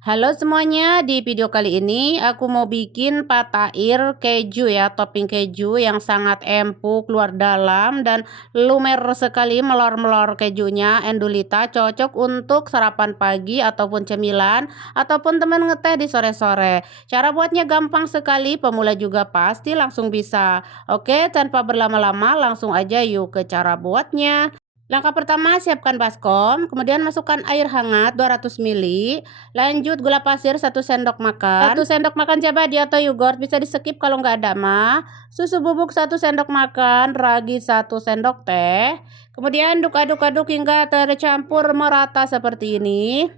Halo semuanya, di video kali ini aku mau bikin patair keju ya, topping keju yang sangat empuk, luar dalam dan lumer sekali melor-melor kejunya. Endulita cocok untuk sarapan pagi ataupun cemilan ataupun teman ngeteh di sore-sore. Cara buatnya gampang sekali, pemula juga pasti langsung bisa. Oke, tanpa berlama-lama langsung aja yuk ke cara buatnya. Langkah pertama, siapkan baskom, kemudian masukkan air hangat 200 ml, lanjut gula pasir 1 sendok makan, 1 sendok makan Jabadi atau yogurt, bisa di skip kalau nggak ada mah, susu bubuk 1 sendok makan, ragi 1 sendok teh, kemudian aduk-aduk hingga tercampur merata seperti ini.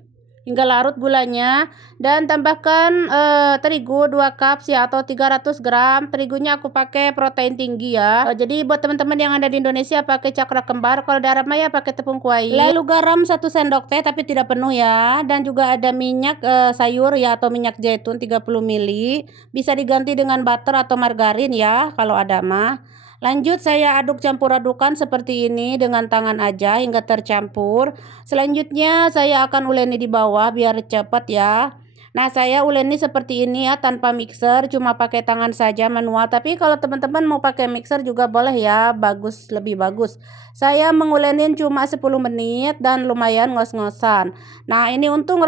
Hingga larut gulanya, dan tambahkan terigu 2 cup ya, atau 300 gram. Terigunya aku pakai protein tinggi ya. Jadi buat teman-teman yang ada di Indonesia pakai cakra kembar, kalau di Arab Maya pakai tepung kuai. Lalu garam 1 sendok teh tapi tidak penuh ya. Dan juga ada minyak sayur ya, atau minyak zaitun 30 ml. Bisa diganti dengan butter atau margarin ya kalau ada mah. Lanjut saya aduk campur adukan seperti ini dengan tangan aja hingga tercampur. Selanjutnya saya akan uleni di bawah biar cepat ya. Nah, saya uleni seperti ini ya, tanpa mixer, cuma pakai tangan saja manual. Tapi kalau teman-teman mau pakai mixer juga boleh ya, bagus, lebih bagus. Saya mengulenin cuma 10 menit dan lumayan ngos-ngosan. Nah, ini untung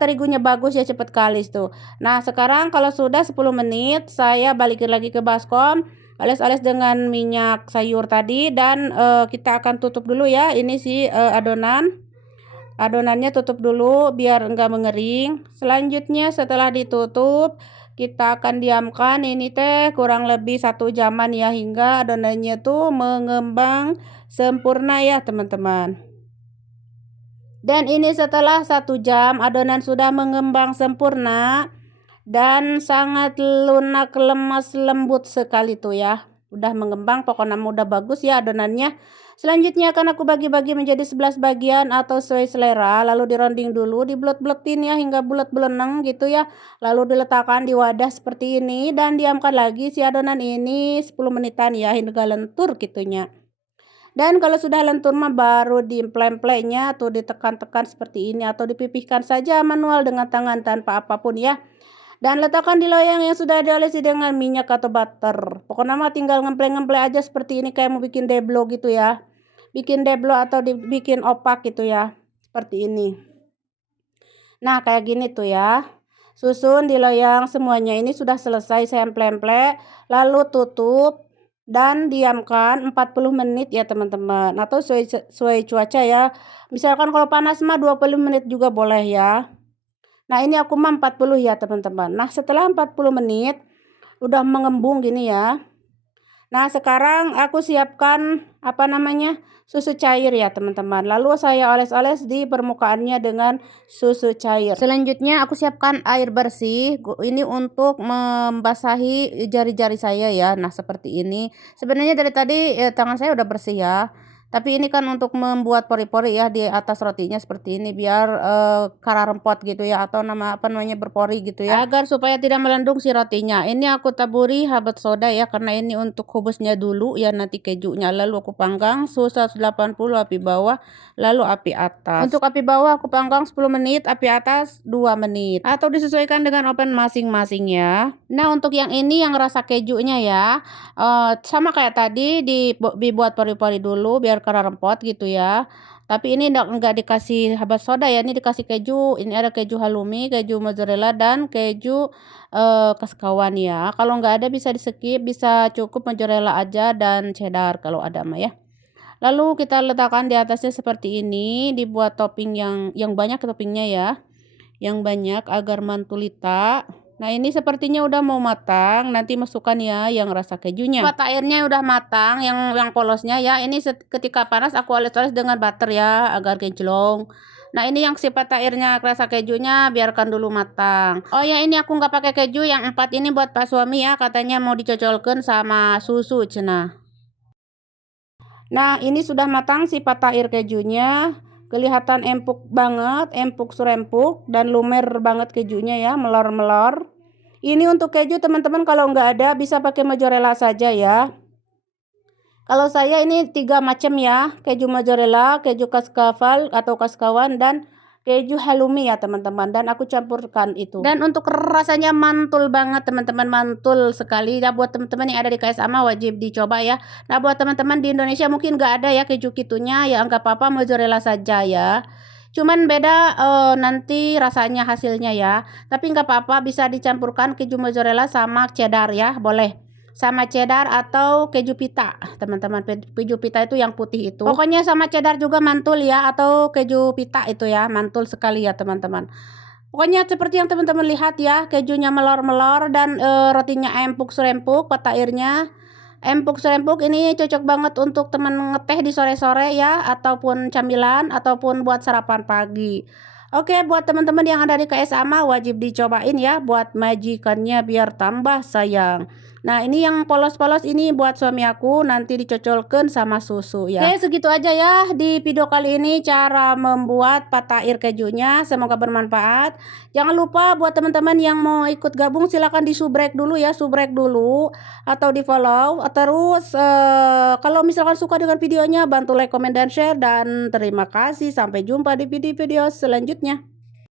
terigunya bagus ya, cepet kalis tuh. Nah, sekarang kalau sudah 10 menit, saya balikin lagi ke baskom. Oles-oles dengan minyak sayur tadi, dan kita akan tutup dulu ya. Ini sih adonannya tutup dulu biar enggak mengering. Selanjutnya setelah ditutup, kita akan diamkan ini teh kurang lebih 1 jaman ya, hingga adonannya tuh mengembang sempurna ya teman-teman. Dan ini setelah 1 jam adonan sudah mengembang sempurna dan sangat lunak, lemas, lembut sekali tuh ya. Udah mengembang, pokoknya udah bagus ya adonannya. Selanjutnya akan aku bagi-bagi menjadi 11 bagian atau sesuai selera, lalu dironding dulu, dibulet-buletin ya hingga bulat beleneng gitu ya. Lalu diletakkan di wadah seperti ini dan diamkan lagi si adonan ini 10 menitan ya hingga lentur gitunya. Dan kalau sudah lentur mah baru diemplem-emplemnya tuh, ditekan-tekan seperti ini atau dipipihkan saja manual dengan tangan tanpa apapun ya. Dan letakkan di loyang yang sudah diolesi dengan minyak atau butter. Pokoknya mah tinggal ngempleng-ngempleng aja seperti ini, kayak mau bikin deblo gitu ya. Bikin deblo atau dibikin opak gitu ya. Seperti ini. Nah, kayak gini tuh ya. Susun di loyang semuanya, ini sudah selesai saya emple-emple, lalu tutup dan diamkan 40 menit ya teman-teman, atau sesuai cuaca ya. Misalkan kalau panas mah 20 menit juga boleh ya. Nah, ini aku mah 40 ya teman-teman. Nah, setelah 40 menit udah mengembung gini ya. Nah, sekarang aku siapkan susu cair ya teman-teman. Lalu saya oles-oles di permukaannya dengan susu cair. Selanjutnya aku siapkan air bersih. Ini untuk membasahi jari-jari saya ya. Nah, seperti ini. Sebenarnya dari tadi tangan saya udah bersih ya. Tapi ini kan untuk membuat pori-pori ya di atas rotinya seperti ini, biar kara rempot gitu ya, atau berpori gitu ya, agar supaya tidak melendung si rotinya. Ini aku taburi habet soda ya, karena ini untuk kubusnya dulu ya, nanti kejunya. Lalu aku panggang suhu 180 api bawah, lalu api atas. Untuk api bawah aku panggang 10 menit, api atas 2 menit, atau disesuaikan dengan oven masing-masing ya. Nah, untuk yang ini yang rasa kejunya ya, sama kayak tadi dibuat pori-pori dulu biar kara rempot gitu ya. Tapi ini enggak dikasih habas soda ya, ini dikasih keju. Ini ada keju halloumi, keju mozzarella, dan keju kaskawan ya. Kalau nggak ada bisa di skip, bisa cukup mozzarella aja dan cheddar kalau ada mah ya. Lalu kita letakkan di atasnya seperti ini, dibuat topping yang banyak toppingnya ya. Yang banyak agar mantulita. Nah, ini sepertinya udah mau matang. Nanti masukkan ya yang rasa kejunya. Mata airnya udah matang, yang polosnya ya. Ini ketika panas aku oles-oles dengan butter ya agar kinclong. Nah, ini yang sifat airnya rasa kejunya biarkan dulu matang. Oh ya, ini aku nggak pakai keju, yang 4 ini buat Pak suami ya, katanya mau dicocolkan sama susu cenah. Nah, ini sudah matang si pata air kejunya. Kelihatan empuk banget, empuk surempuk, dan lumer banget kejunya ya, melor-melor. Ini untuk keju teman-teman, kalau nggak ada bisa pakai mozzarella saja ya. Kalau saya ini 3 macam ya, keju mozzarella, keju kaskaval atau kaskawan, dan keju halloumi ya teman-teman, dan aku campurkan itu. Dan untuk rasanya mantul banget teman-teman, mantul sekali ya. Buat teman-teman yang ada di KSA wajib dicoba ya. Nah buat teman-teman di Indonesia mungkin nggak ada ya keju kitunya, ya nggak apa-apa, mozzarella saja ya. Cuman beda nanti rasanya hasilnya ya. Tapi nggak apa-apa, bisa dicampurkan keju mozzarella sama cheddar ya, boleh. Sama cheddar atau keju pita teman-teman. Keju pita itu yang putih itu, pokoknya sama cheddar juga mantul ya, atau keju pita itu ya, mantul sekali ya teman-teman. Pokoknya seperti yang teman-teman lihat ya, kejunya melor-melor dan rotinya empuk serempuk, patairnya empuk serempuk. Ini cocok banget untuk teman ngeteh di sore-sore ya, ataupun camilan, ataupun buat sarapan pagi. Oke, buat teman-teman yang ada di KSA wajib dicobain ya, buat majikannya biar tambah sayang. Nah ini yang polos-polos ini buat suami aku, nanti dicocolkan sama susu ya. Oke, segitu aja ya di video kali ini cara membuat patair kejunya, semoga bermanfaat. Jangan lupa buat teman-teman yang mau ikut gabung silahkan di subrek dulu ya, subrek dulu atau di follow. Terus kalau misalkan suka dengan videonya bantu like, comment, dan share. Dan terima kasih, sampai jumpa di video-video selanjutnya.